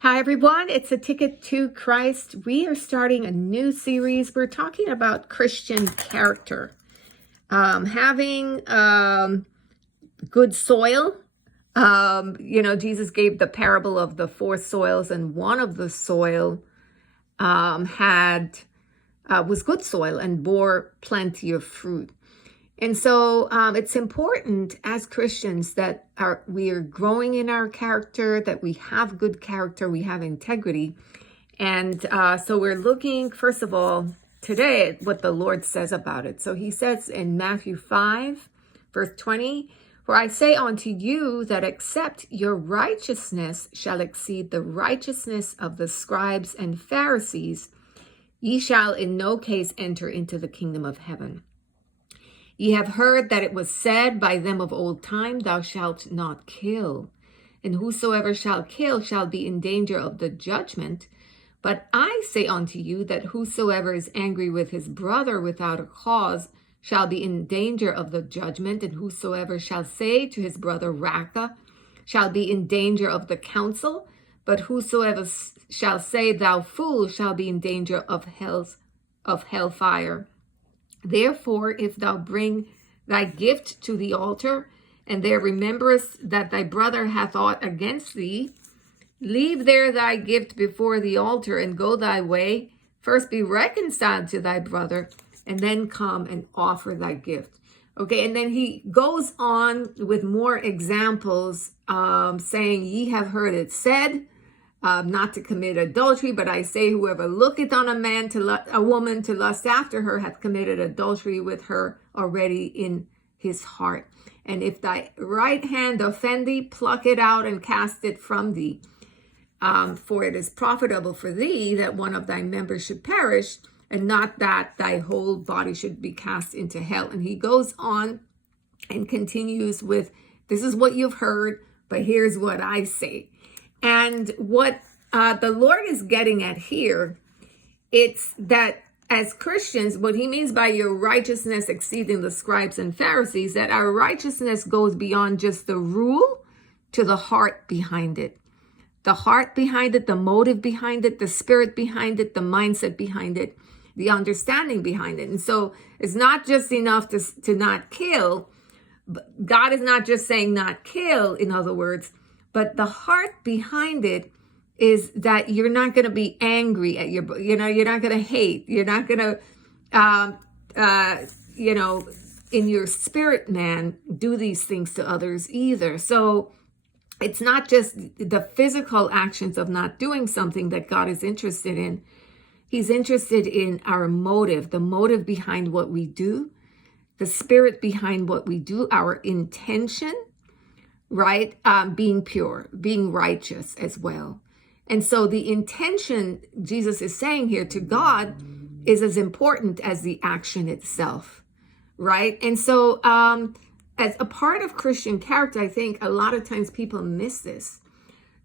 Hi, everyone. It's A Ticket to Christ. We are starting a new series. We're talking about Christian character. Having good soil. Jesus gave the parable of the four soils, and one of the soil was good soil and bore plenty of fruit. And so it's important as Christians that we are growing in our character, that we have good character, we have integrity. And so we're looking, first of all, today at what the Lord says about it. So he says in Matthew 5, verse 20, "For I say unto you that except your righteousness shall exceed the righteousness of the scribes and Pharisees, ye shall in no case enter into the kingdom of heaven. Ye have heard that it was said by them of old time, Thou shalt not kill. And whosoever shall kill shall be in danger of the judgment. But I say unto you that whosoever is angry with his brother without a cause shall be in danger of the judgment. And whosoever shall say to his brother, Raca, shall be in danger of the council. But whosoever shall say, Thou fool, shall be in danger of hellfire. Therefore, if thou bring thy gift to the altar, and there rememberest that thy brother hath aught against thee, leave there thy gift before the altar, and go thy way. First be reconciled to thy brother, and then come and offer thy gift." Okay, and then he goes on with more examples, saying, "Ye have heard it said, not to commit adultery, but I say, whoever looketh on a woman to lust after her hath committed adultery with her already in his heart. And if thy right hand offend thee, pluck it out and cast it from thee. For it is profitable for thee that one of thy members should perish, and not that thy whole body should be cast into hell." And he goes on and continues with, "This is what you've heard, but here's what I say." And what the Lord is getting at here, it's that as Christians, what he means by your righteousness exceeding the scribes and Pharisees, that our righteousness goes beyond just the rule to the heart behind it. The heart behind it, the motive behind it, the spirit behind it, the mindset behind it, the understanding behind it. And so it's not just enough to not kill. God is not just saying not kill, in other words, but the heart behind it is that you're not going to be angry at you're not going to hate. You're not going to, in your spirit, man, do these things to others either. So it's not just the physical actions of not doing something that God is interested in. He's interested in our motive, the motive behind what we do, the spirit behind what we do, our intention, right? Being pure, being righteous as well. And so the intention, Jesus is saying here, to God is as important as the action itself, right? And so as a part of Christian character, I think a lot of times people miss this.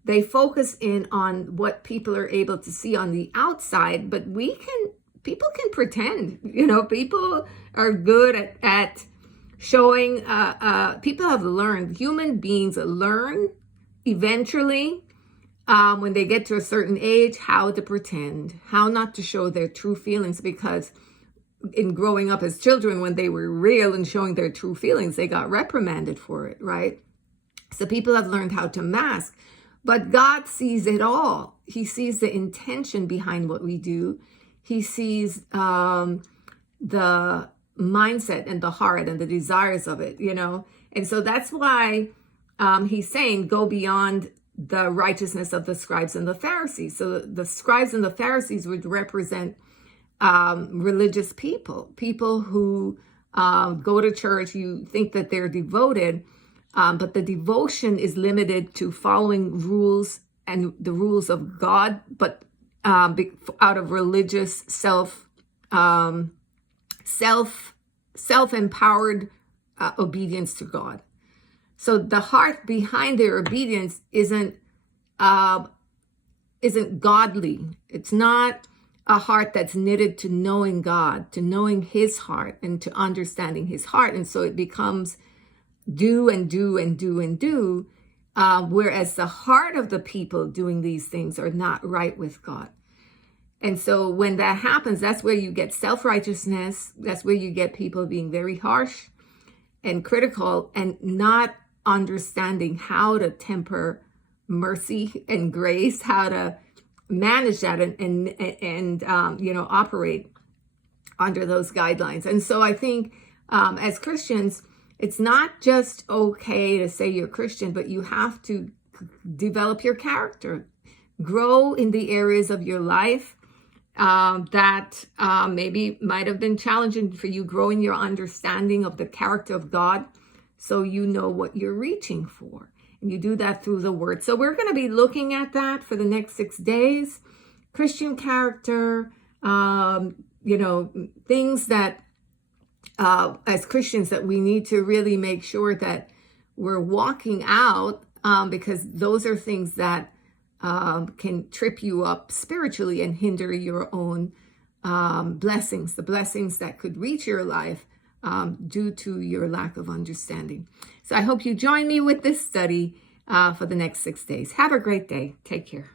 They focus in on what people are able to see on the outside, but people can pretend, people are good at showing, people have learned, human beings learn eventually when they get to a certain age how to pretend, how not to show their true feelings, because in growing up as children, when they were real and showing their true feelings, they got reprimanded for it, right? So people have learned how to mask, but God sees it all. He sees the intention behind what we do. He sees the mindset and the heart and the desires of it, And so that's why he's saying go beyond the righteousness of the scribes and the Pharisees. So the scribes and the Pharisees would represent religious people who go to church. You think that they're devoted, but the devotion is limited to following rules and the rules of God, but out of religious self-empowered obedience to God. So the heart behind their obedience isn't godly. It's not a heart that's knitted to knowing God, to knowing his heart and to understanding his heart. And so it becomes do and do and do and do, whereas the heart of the people doing these things are not right with God. And so when that happens, that's where you get self-righteousness. That's where you get people being very harsh and critical and not understanding how to temper mercy and grace, how to manage that and operate under those guidelines. And so I think as Christians, it's not just okay to say you're Christian, but you have to develop your character, grow in the areas of your life that maybe might have been challenging for you, growing your understanding of the character of God so you know what you're reaching for. And you do that through the word. So we're going to be looking at that for the next 6 days. Christian character, things that as Christians that we need to really make sure that we're walking out because those are things that can trip you up spiritually and hinder your own blessings, the blessings that could reach your life due to your lack of understanding. So I hope you join me with this study for the next 6 days. Have a great day. Take care.